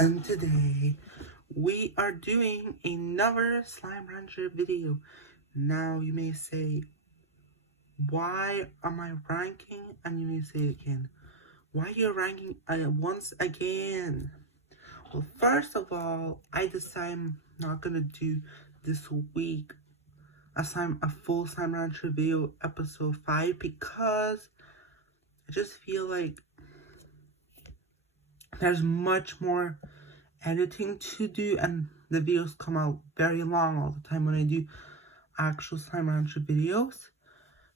And today we are doing another Slime Rancher video. Now you may say, why am I ranking? And you may say again, why are you ranking once again? Well, first of all, I decided I'm not gonna do this week a full Slime Rancher video episode 5 because I just feel like there's much more editing to do, and the videos come out very long all the time when I do actual Slime Rancher videos.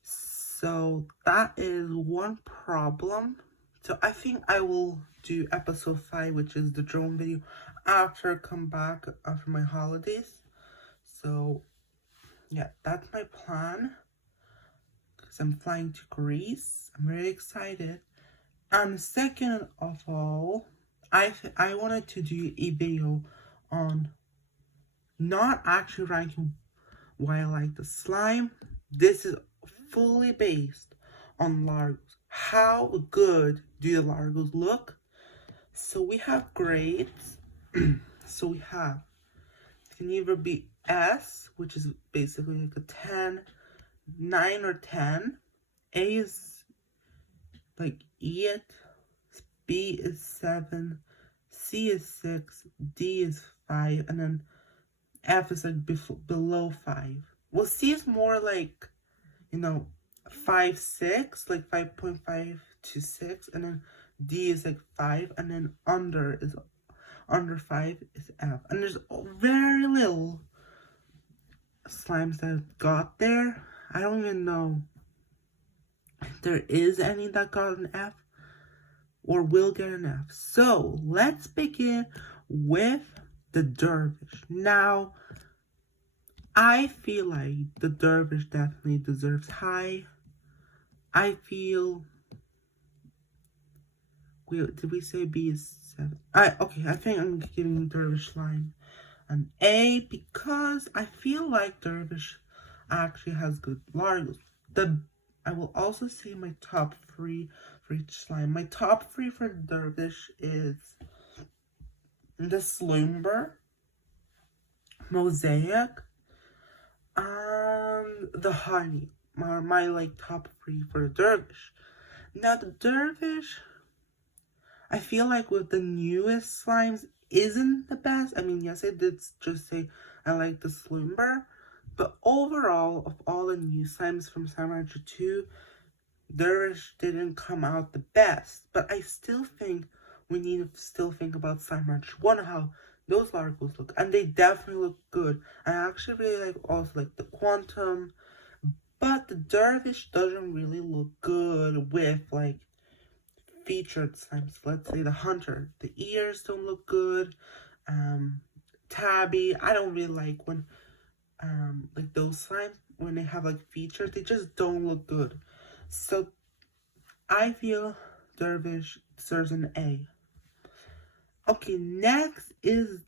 So that is one problem. So I think I will do episode 5, which is the drone video, after I come back after my holidays. So yeah, that's my plan, because I'm flying to Greece. I'm very excited. And second of all, I wanted to do a video on not actually ranking why I like the slime. This is fully based on largos. How good do the largos look? So we have grades. So we have, it can either be S, which is basically like a 10, 9 or 10. A is like 8, B is 7, C is 6, D is 5, and then F is like below 5. Well, C is more like, 5, 6, like 5.5 to 6, and then D is like 5, and then under 5 is F. And there's very little slimes that I've got there. I don't even know if there is any that got an F or will get an F. So let's begin with the dervish. Now, I feel like the dervish definitely deserves high. I feel, did we say B is 7? Okay, I think I'm giving dervish slime an A because I feel like dervish actually has good largos. I will also say my top 3 for each slime. My top 3 for dervish is the Slumber, Mosaic, and the Honey. My like top 3 for the dervish. Now the dervish, I feel like with the newest slimes isn't the best. I mean, yes, I did just say I like the Slumber, but overall, of all the new slimes from Slime Rancher 2, dervish didn't come out the best. But I still think we need to still think about Slime Rancher 1, how those largos look, and they definitely look good. I actually really like the Quantum, but the dervish doesn't really look good with like featured slimes. Let's say the Hunter, the ears don't look good. Tabby, I don't really like when like those slimes, when they have like features, they just don't look good. So I feel dervish deserves an A. Okay, next is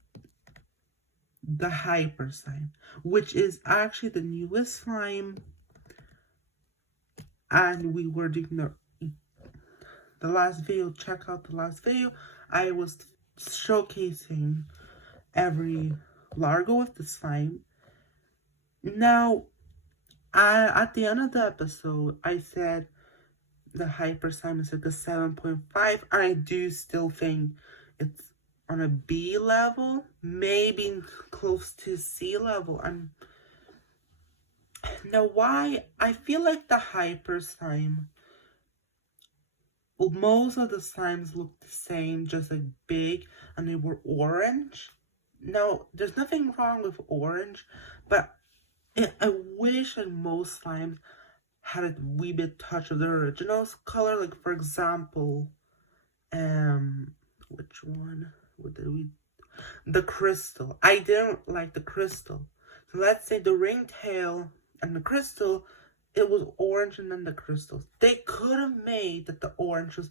the Hyper slime, which is actually the newest slime, and we were doing the last video. Check out the last video. I was showcasing every largo with the slime. Now, at the end of the episode, I said the Hyper slime is like a 7.5, and I do still think it's on a B level, maybe close to C level. And now, why I feel like the Hyper slime, well, most of the slimes look the same, just like big, and they were orange. Now, there's nothing wrong with orange, but I wish that most slimes had a wee bit touch of the original color. Like, for example, which one? What did we? The crystal. I didn't like the crystal. So let's say the ringtail and the crystal, it was orange, and then the crystals. They could have made that the oranges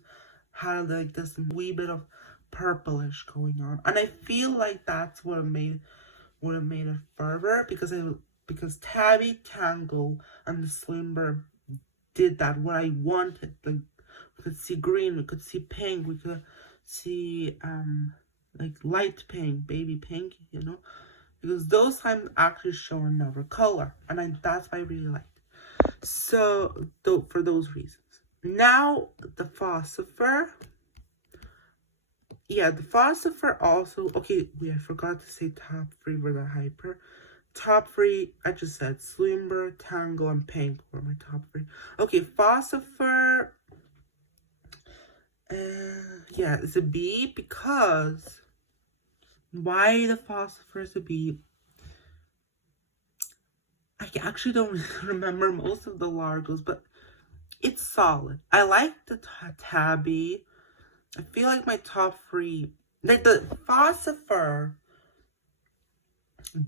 had like this wee bit of purplish going on, and I feel like that's what made it further, because Tabby, Tangle, and the Slumber did that what I wanted. Like, we could see green, we could see pink, we could see like light pink, baby pink, you know, because those slimes actually show another color, and that's why I really liked. So, for those reasons. Now, the phosphor. Yeah, the phosphor also. Okay, I forgot to say top 3 were the hyper. Top 3, I just said Slumber, Tango, and Pink were my top 3. Okay, phosphor. Yeah, it's a B because. Why the phosphor is a B? I actually don't remember most of the largos, but it's solid. I like the tabby. I feel like my top 3, like the phosphor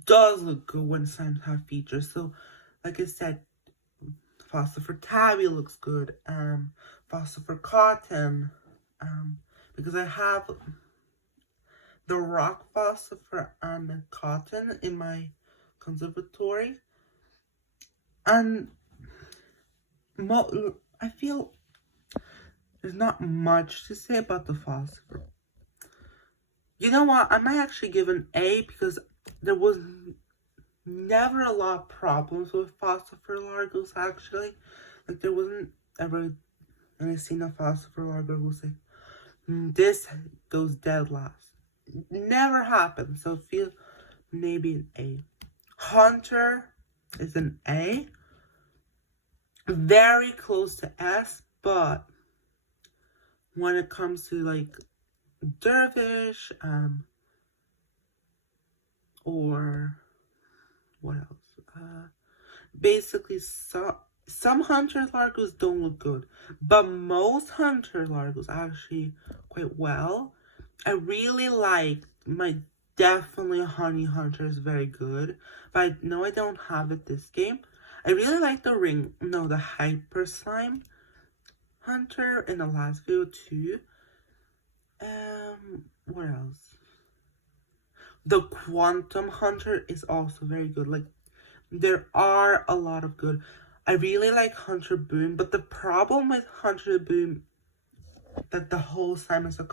does look good when slimes have features. So, like I said, phosphor tabby looks good. Phosphor cotton. Because I have the rock phosphor and the cotton in my conservatory. And I feel there's not much to say about the phosphor. You know what? I might actually give an A because there was never a lot of problems with phosphor largos, actually. Like, there wasn't ever any scene of phosphor largo who was like, this goes dead last. Never happened, so I feel maybe an A. Hunter is an A. Very close to S, but when it comes to, like, Dervish, or what else? Basically, some hunter largos don't look good, but most hunter largos actually quite well. I really like definitely honey hunter is very good, but I know I don't have it this game. I really like the hyper slime hunter in the last video too. What else? The quantum hunter is also very good. Like, there are a lot of good. I really like Hunter Boom, but the problem with Hunter Boom that the whole slime is a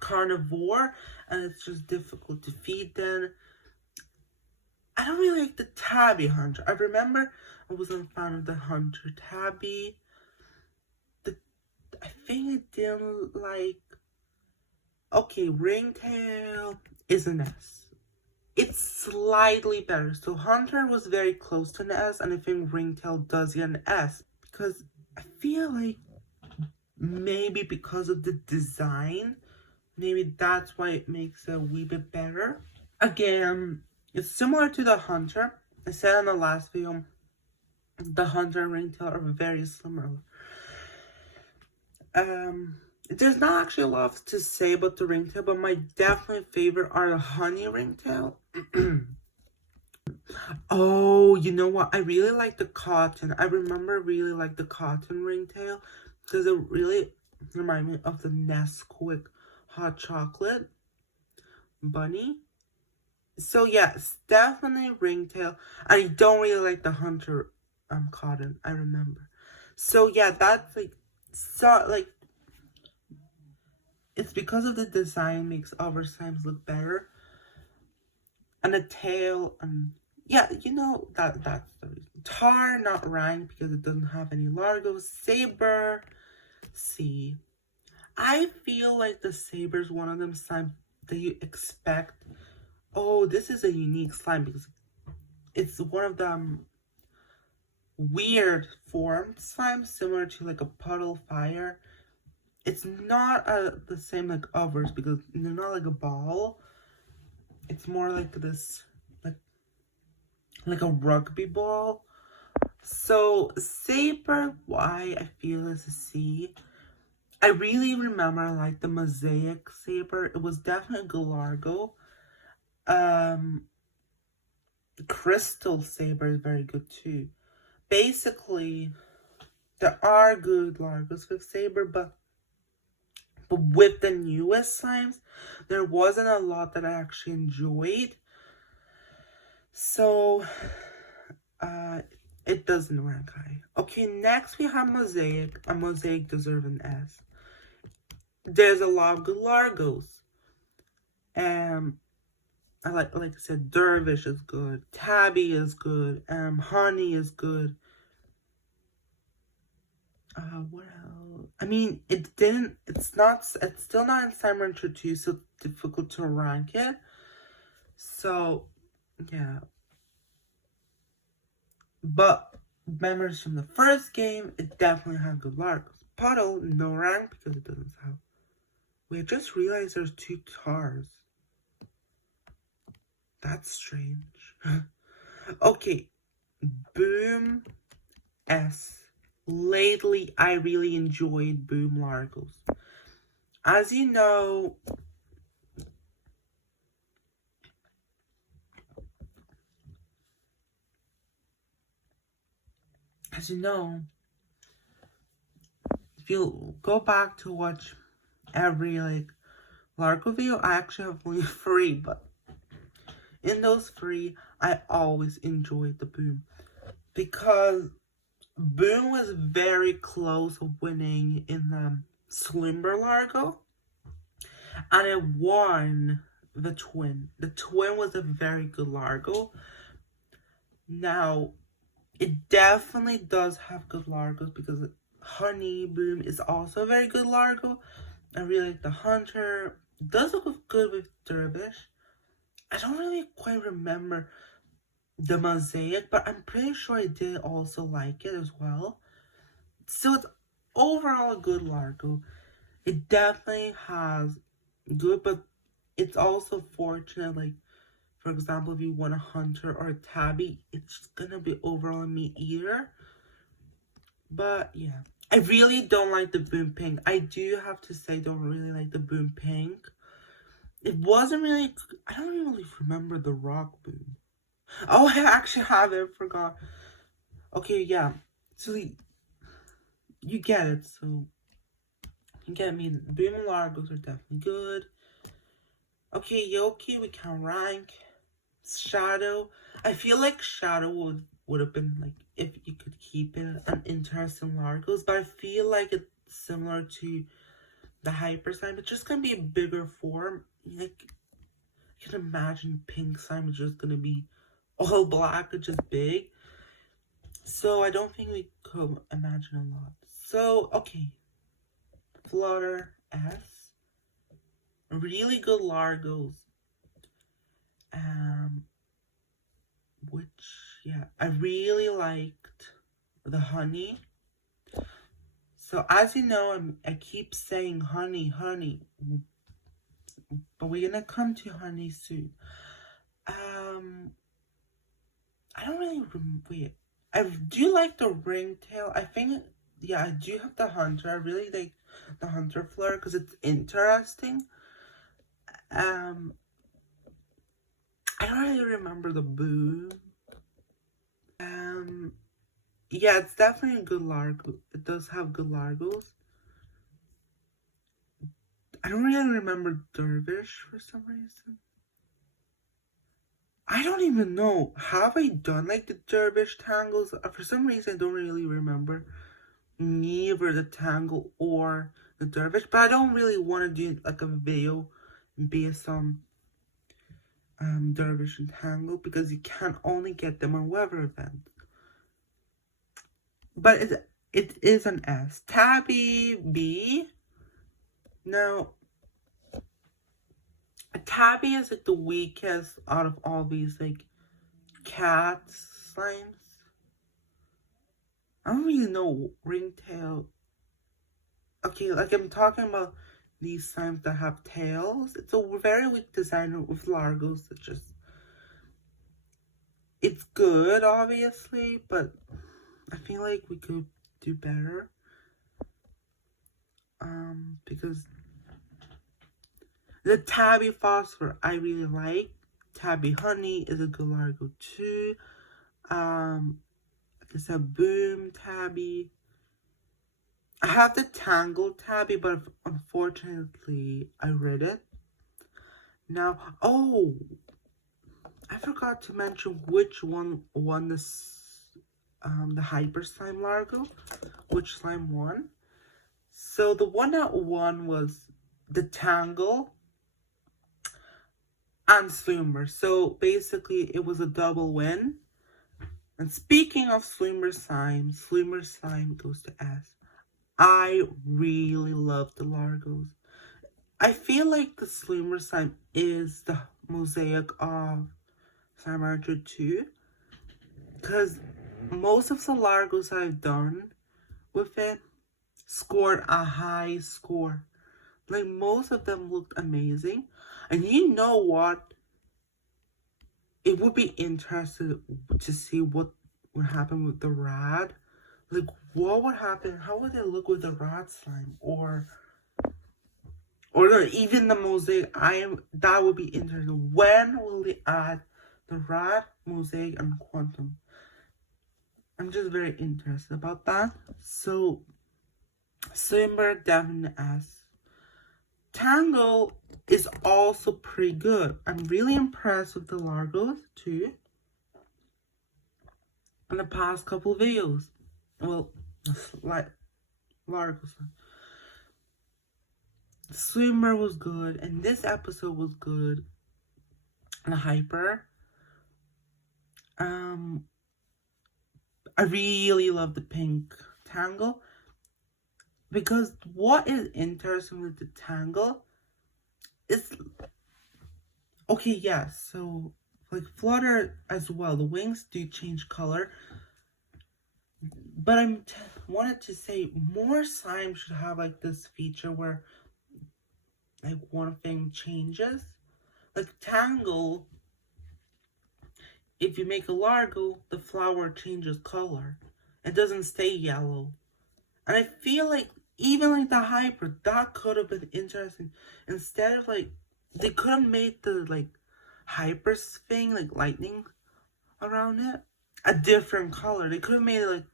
carnivore, and it's just difficult to feed them. I don't really like the Tabby Hunter. I remember I wasn't a fan of the Hunter Tabby. I think I didn't like. Okay, Ringtail is an S. It's slightly better. So Hunter was very close to an S, and I think Ringtail does get an S. Because I feel like maybe because of the design, maybe that's why it makes it a wee bit better. Again, it's similar to the Hunter. I said in the last video, the Hunter and Ringtail are very similar. There's not actually a lot to say about the ringtail, but my definite favorite are the honey ringtail. Oh, you know what? I really like the cotton. I remember really like the cotton ringtail because it really reminded me of the Nesquik hot chocolate bunny. So yes, definitely ringtail. I don't really like the hunter cotton. I remember. So yeah, that's like it's because of the design makes other slimes look better. And the tail, yeah, you know, that's the reason. Tar, not ranked because it doesn't have any largos. Saber, C. I feel like the Saber is one of them slimes that you expect. Oh, this is a unique slime because it's one of them weird formed slimes similar to like a puddle fire. It's not the same like others because they're not like a ball. It's more like this, like a rugby ball. So Saber, why I feel is a C. I really remember I liked the Mosaic Saber. It was definitely a good largo. Crystal Saber is very good too. Basically, there are good largos with Saber, but with the newest slimes, there wasn't a lot that I actually enjoyed. So, it doesn't rank high. Okay, next we have Mosaic. A Mosaic deserves an S. There's a lot of good largos. I like I said, Dervish is good. Tabby is good. Honey is good. What else? I mean, it's still not in Slime Rancher 2, so it's difficult to rank it. So, yeah. But members from the first game, it definitely had good largos. Puddle, no rank because it doesn't have. Wait, I just realized there's 2 tars. That's strange. Okay, Boom S. Lately, I really enjoyed Boom Largos. As you know, if you go back to watch every Largo video, I actually have only 3, but in those 3, I always enjoyed the Boom because Boom was very close of winning in the Slimber Largo, and it won the Twin. The Twin was a very good Largo. Now, it definitely does have good Largos because Honey Boom is also a very good Largo. I really like the Hunter. It does look good with Dervish. I don't really quite remember the Mosaic, but I'm pretty sure I did also like it as well. So it's overall a good Largo. It definitely has good, but it's also fortunate, like, for example, if you want a Hunter or a Tabby, it's gonna be overall a meat eater. But yeah, I really don't like the Boom Pink. I do have to say, don't really like the Boom Pink. It wasn't really. I don't really remember the Rock Boom. Oh, I actually have it. I forgot. Okay, yeah. So you get it. So you get me. Boom and Largos are definitely good. Okay, Yoki, we can rank. Shadow. I feel like Shadow would have been like if you could keep it an interesting Largos, but I feel like it's similar to the Hyper Slime. It's just gonna be a bigger form. Like I can imagine Pink Slime is just gonna be all black and just big. So I don't think we could imagine a lot. So okay, Flutter S, really good Largos. Which yeah, I really liked the Honey. So as you know, I keep saying honey, but we're gonna come to Honey soon. I don't really wait. I do like the ringtail. I think yeah, I do have the Hunter. I really like the Hunter Flare because it's interesting. I don't really remember the Boo. Yeah, it's definitely a good Largo. It does have good Largos. I don't really remember Dervish for some reason. I don't even know. Have I done like the Dervish tangles? For some reason, I don't really remember neither the tangle or the Dervish. But I don't really want to do like a video based on Dervish and Tangle because you can only get them on weather events. But it is an S. Tabby B. Now, Tabby is like the weakest out of all these like cat slimes. I don't really know ringtail. Okay, like I'm talking about these slimes that have tails. It's a very weak design with Largos that just it's good obviously, but I feel like we could do better. Because the Tabby Phosphor I really like. Tabby Honey is a good Largo too. Like I said, Boom Tabby. I have the Tangle Tabby, but unfortunately I read it. Now, oh, I forgot to mention which one won this, the Hyper Slime Largo. Which slime won? So the one that won was the Tangle. and swimmer. So basically it was a double win. And speaking of swimmer slime goes to S. I really love the largos. I feel like the swimmer slime is the mosaic of Slime Rancher 2. Because most of the largos I've done with it scored a high score. Like, most of them looked amazing. And you know what? It would be interesting to see what would happen with the rad. Like, what would happen? How would it look with the rad slime? Or even the mosaic? That would be interesting. When will they add the rad, mosaic, and quantum? I'm just very interested about that. So, Swimmer definitely asks. Tangle is also pretty good. I'm really impressed with the largos too. In the past couple of videos. Well, like largos. Swimmer was good, and this episode was good. And Hyper. I really love the pink Tangle. Because what is interesting with the Tangle is, okay, yeah, so like Flutter as well, the wings do change color. But I wanted to say more slime should have like this feature where like one thing changes. Like Tangle, if you make a largo, the flower changes color. It doesn't stay yellow. And I feel like even like the Hyper, that could have been interesting. Instead of like, they could have made the like Hyper thing, like lightning around it, a different color. They could have made it like,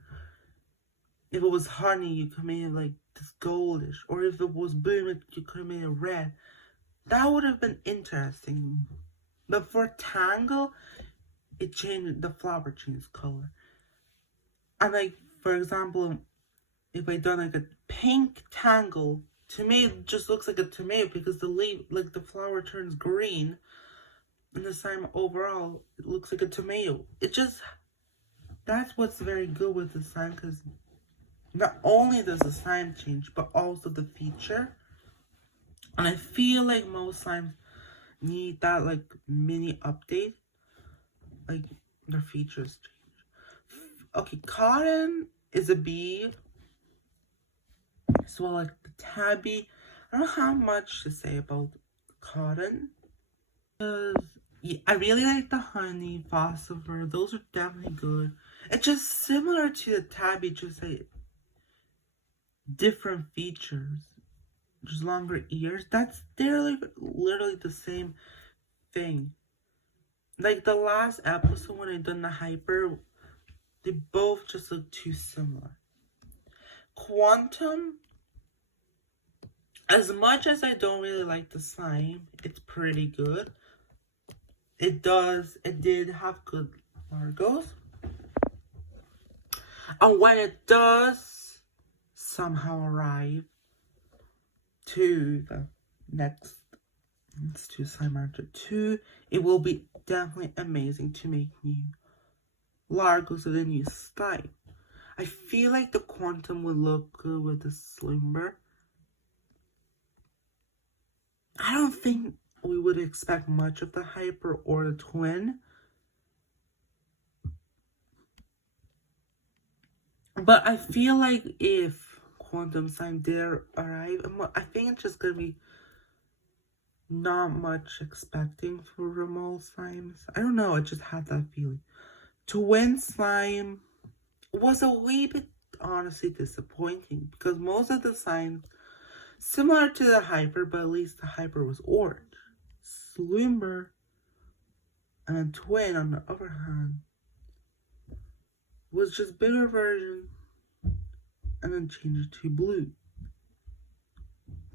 if it was honey, you could have made it like this goldish. Or if it was boom, you could have made it red. That would have been interesting. But for Tangle, it changed, the flower changed color. And like, for example, if I done like a pink Tangle, to me it just looks like a tomato because the leaf, like the flower turns green. And the slime overall, it looks like a tomato. It just, that's what's very good with the slime, because not only does the slime change, but also the feature. And I feel like most slimes need that like mini update. Like their features change. Okay, Cotton is a B. So like the Tabby, I don't have much to say about Cotton. Because yeah, I really like the Honey, Phosphor. Those are definitely good. It's just similar to the Tabby, just like different features. Just longer ears. That's literally the same thing. Like the last episode when I done the Hyper, they both just look too similar. Quantum, as much as I don't really like the slime, it's pretty good. It did have good largos. And when it does somehow arrive to the next to Slime Rancher 2, it will be definitely amazing to make new largos with a new style. I feel like the Quantum would look good with the Slimber. I don't think we would expect much of the Hyper or the Twin. But I feel like if Quantum Slime did arrive, I think it's just gonna be not much expecting for Remol Slimes. I don't know, I just had that feeling. Twin Slime was a wee bit honestly disappointing because most of the slimes, similar to the Hyper, but at least the Hyper was orange. Slimber and Twin, on the other hand, was just bigger version and then changed to blue.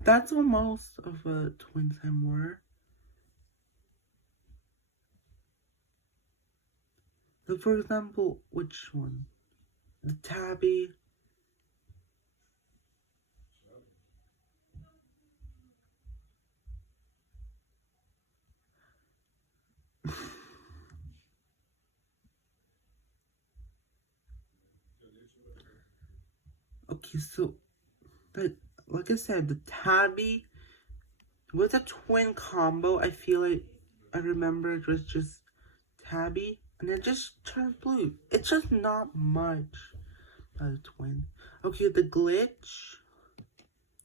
That's what most of a Twin Slime were. Like, for example, which one? The Tabby. Okay, so like I said, the tabby with a twin combo, I feel like I remember it was just tabby and it just turned blue. It's just not much by the twin. Okay, the glitch,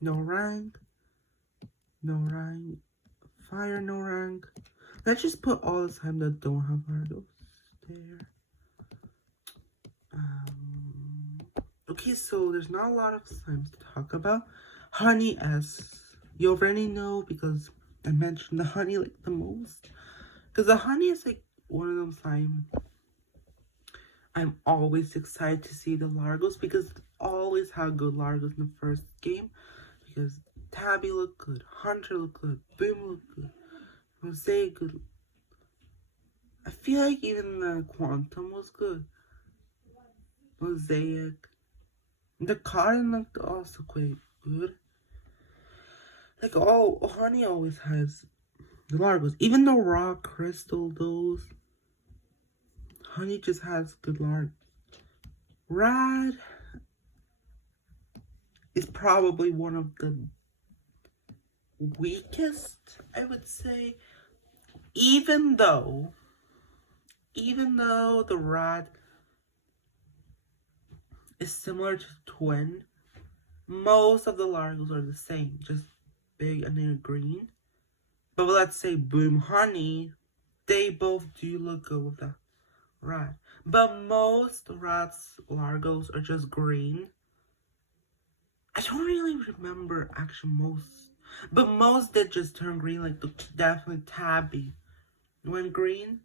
no rank, no rank, fire, no rank. Let's just put all the time that don't have largos there. Okay, so there's not a lot of slimes to talk about. Honey S. You already know because I mentioned the honey like the most. Because the honey is like one of them slime. I'm always excited to see the largos because always have good largos in the first game. Because Tabby looked good, Hunter looked good, Boom looked good, Mosaic good. I feel like even the Quantum was good. Mosaic. The cotton looked also quite good. Like, honey always has the largos. Even the rock, crystal, those. Honey just has good largos. Rad is probably one of the weakest, I would say. Even though the Rad is similar to Twin, most of the largos are the same, just big and they're green. But let's say Boom Honey, they both do look good with the Rad. But most Rad's largos are just green. I don't really remember actually most. But most did just turn green, like definitely Tabby went green.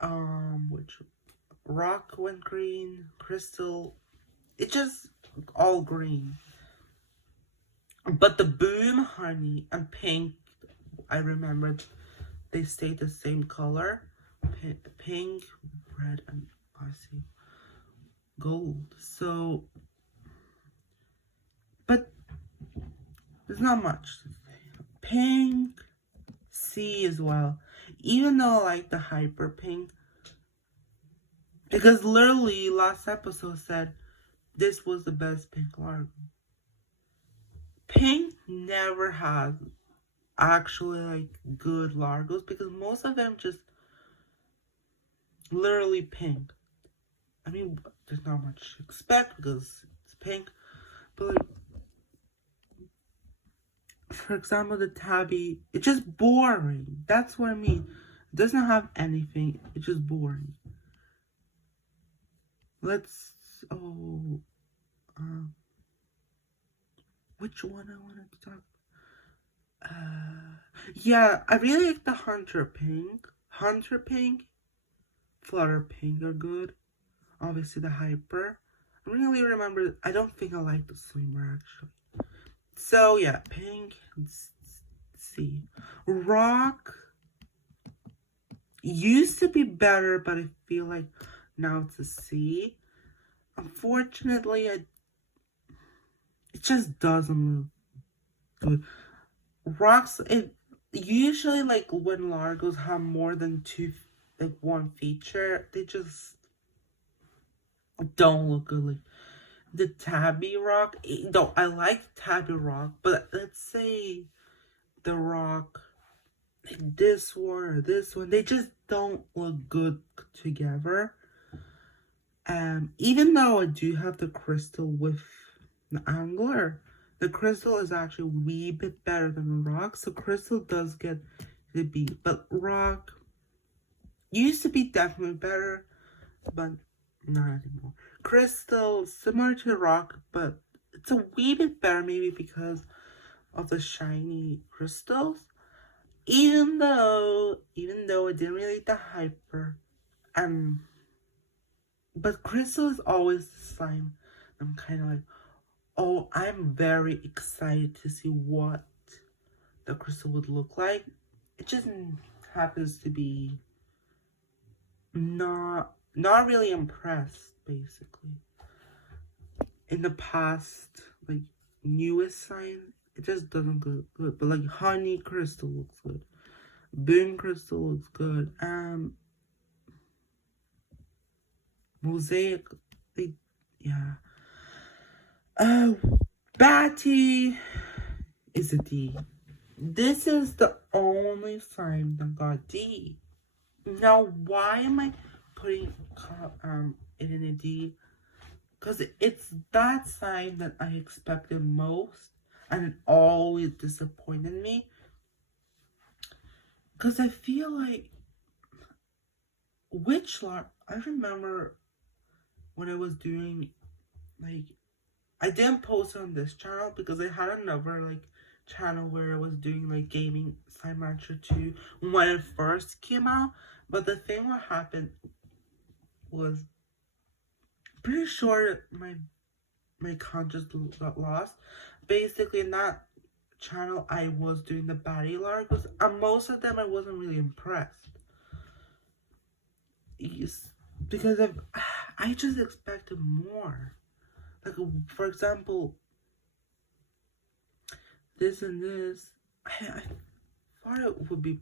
Which Rock went green, Crystal, it just all green. But the Boom Honey and Pink, I remember they stayed the same color. Pink, red, and I see gold. So, but there's not much to say. Pink, C as well. Even though I like the hyper pink, because literally last episode said this was the best pink largo. Pink never has actually like good largos because most of them just literally pink. I mean, there's not much to expect because it's pink, but like, for example, the Tabby, it's just boring. That's what I mean. It doesn't have anything. It's just boring. Which one I wanted to talk yeah, I really like the Hunter Pink. Hunter Pink, Flutter Pink are good. Obviously the Hyper. I really remember, I don't think I like the Swimmer actually. So yeah, Pink, C. Rock used to be better, but I feel like now it's a C. Unfortunately, it just doesn't look good. Rocks, it usually like when largos have more than one feature, they just don't look good. Like the Tabby Rock, though I like Tabby Rock, but let's say the Rock, like this one or this one, they just don't look good together. Even though I do have the crystal with the angler, the crystal is actually a wee bit better than the rock, so crystal does get the B. But rock used to be definitely better, but not anymore. Crystal, similar to rock, but it's a wee bit better maybe because of the shiny crystals. Even though I didn't really like the hyper, but crystal is always the slime. I'm kind of like, oh, I'm very excited to see what the crystal would look like. It just happens to be not really impressed, basically. In the past, like, newest sign, it just doesn't look good. But, like, honey crystal looks good. Boom crystal looks good. Mosaic, yeah. Batty is a D. This is the only sign that got D. Now, why am I putting it in a D? Because it's that sign that I expected most, and it always disappointed me. Because I feel like, I remember when I was doing, like, I didn't post on this channel because I had another, like, channel where I was doing, like, gaming Slime Rancher 2 when it first came out. But the thing what happened was, pretty sure my account just got lost. Basically, in that channel, I was doing the baddie largos, and most of them I wasn't really impressed. Yes, because I just expected more. Like, for example, this and this, I thought it would be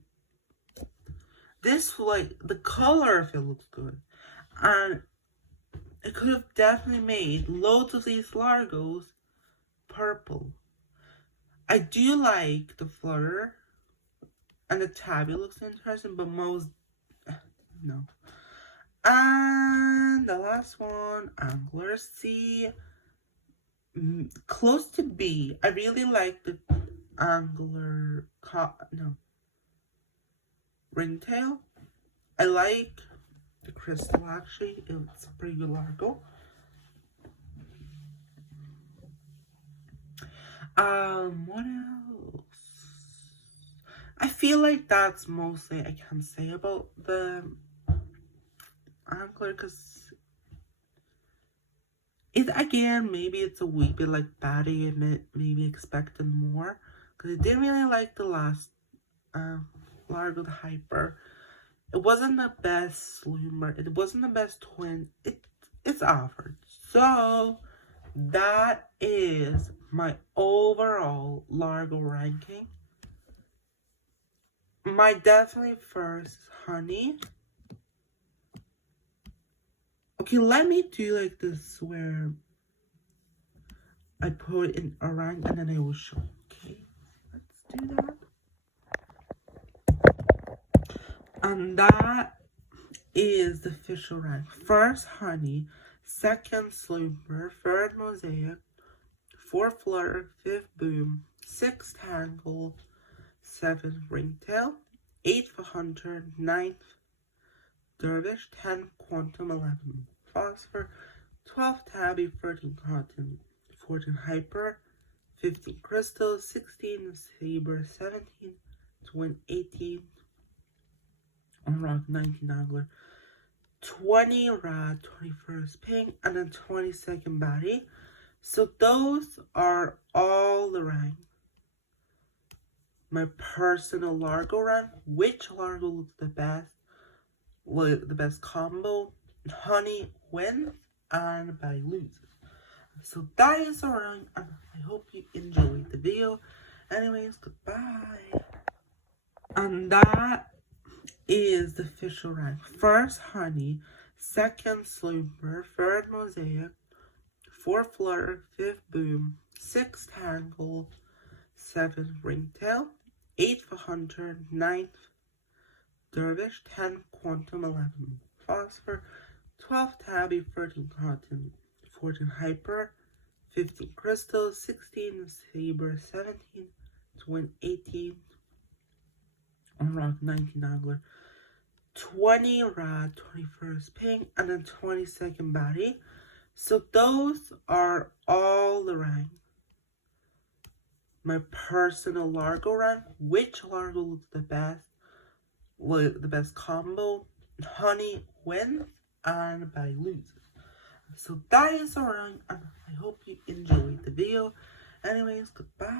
this, like, the color of it looks good, and it could have definitely made loads of these largos purple. I do like the flutter, and the tabby looks interesting, but most, no. And the last one, Angler C, close to B. I really like the Angler, ringtail. I like the crystal, actually. It's a pretty good largo. What else? I feel like that's mostly I can say about the Angler, because it, again, maybe it's a wee bit like Batty, and maybe expected more, because I didn't really like the last Largo the Hyper. It wasn't the best Sloomer, it wasn't the best twin, it's average. So that is my overall Largo ranking. My definitely first Honey. Okay, let me do like this where I put in a rank and then I will show. Okay, let's do that. And that is the official rank. First Honey, second Slooper, third Mosaic, fourth Flutter, fifth Boom, sixth Tangle, seventh Ringtail, eighth Hunter, ninth Dervish, 10th Quantum, 11th Phosphor, 12th Tabby, 13th Cotton, 14th Hyper, 15th Crystal, 16th Saber, 17th Twin, 18th on Rock, 19th Angler, 20 Rad, 21st Pink, and then 22nd Batty. So those are all the ranks. My personal Largo rank, which Largo looks the best, the best combo, Honey wins and Batty loses. So that is our rank, and I hope you enjoyed the video. Anyways, goodbye. And that is the official rank. First Honey, second Slooper, third Mosaic, fourth Flutter, fifth Boom, sixth Tangle, seventh Ringtail, eighth Hunter, ninth Dervish, 10th Quantum, 11th Phosphor, 12th Tabby, 13th Cotton, 14th Hyper, 15th Crystal, 16th Saber, 17th Twin, 18th on Rock, 19th Angler, 20 Rad, 21st Pink, and then 22nd Batty. So those are all the ranks. My personal Largo rank, which Largo looks the best, the best combo, Honey wins and Batty loses. So that is our rank, and I hope you enjoyed the video. Anyways, goodbye.